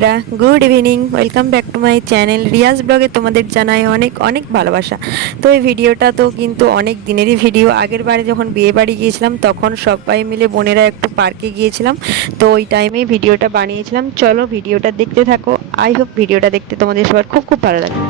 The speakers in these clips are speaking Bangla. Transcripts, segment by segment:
বন্ধুরা, good evening. Welcome back to my channel Riyaz ব্লগে তোমাদের জানাই অনেক অনেক ভালোবাসা। তো এই ভিডিওটা তো কিন্তু অনেক দিনেরই ভিডিও। আগের বারে যখন বিয়ে বাড়ি গিয়েছিলাম তখন সবাই মিলে বোনেরা একটু পার্কে গিয়েছিলাম, তো ওই টাইমেই ভিডিওটা বানিয়েছিলাম। চলো ভিডিওটা দেখতে থাকো। আই হোপ ভিডিওটা দেখতে তোমাদের সবার খুব খুব ভালো লাগে।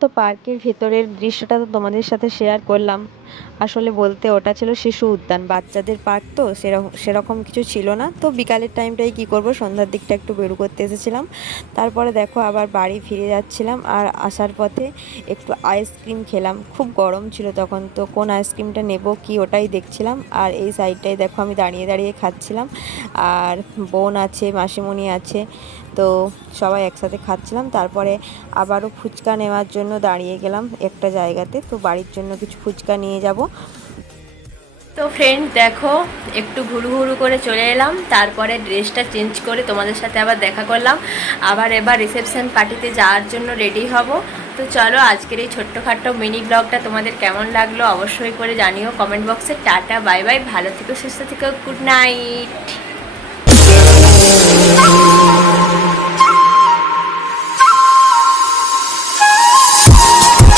তো পার্কের ভেতরের দৃশ্যটা তো তোমাদের সাথে শেয়ার করলাম। আসলে বলতে ওটা ছিল শিশু উদ্যান, বাচ্চাদের পার্ক, তো সেরকম সেরকম কিছু ছিল না। তো বিকালের টাইমটাই কি করব, সন্ধ্যার দিকটা একটু বেরু করতে এসেছিলাম। তারপরে দেখো আবার বাড়ি ফিরে যাচ্ছিলাম, আর আসার পথে একটু আইসক্রিম খেলাম। খুব গরম ছিল তখন, তো কোন আইসক্রিমটা নেব কি ওটাই দেখছিলাম। আর এই সাইডটায় দেখো আমি দাঁড়িয়ে দাঁড়িয়ে খাচ্ছিলাম, আর বোন আছে, মাসিমণি আছে, তো সবাই একসাথে খাচ্ছিলাম। তারপরে আবারও ফুচকা নেওয়ার জন্য দাঁড়িয়ে গেলাম একটা জায়গাতে, তো বাড়ির জন্য কিছু ফুচকা নিয়ে যাব। তো ফ্রেন্ড দেখো, একটু ঘুরু ঘুরু করে চলে এলাম, তারপরে ড্রেসটা চেঞ্জ করে তোমাদের সাথে আবার দেখা করলাম। আবার এবার রিসেপশন পার্টিতে যাওয়ার জন্য রেডি হব। তো চলো আজকের এই ছোট্টখাট্টো মিনি ব্লগটা তোমাদের কেমন লাগলো অবশ্যই করে জানিও কমেন্ট বক্সে। টাটা বাই বাই, ভালো থেকো, সুস্থ থেকো, গুড নাইট।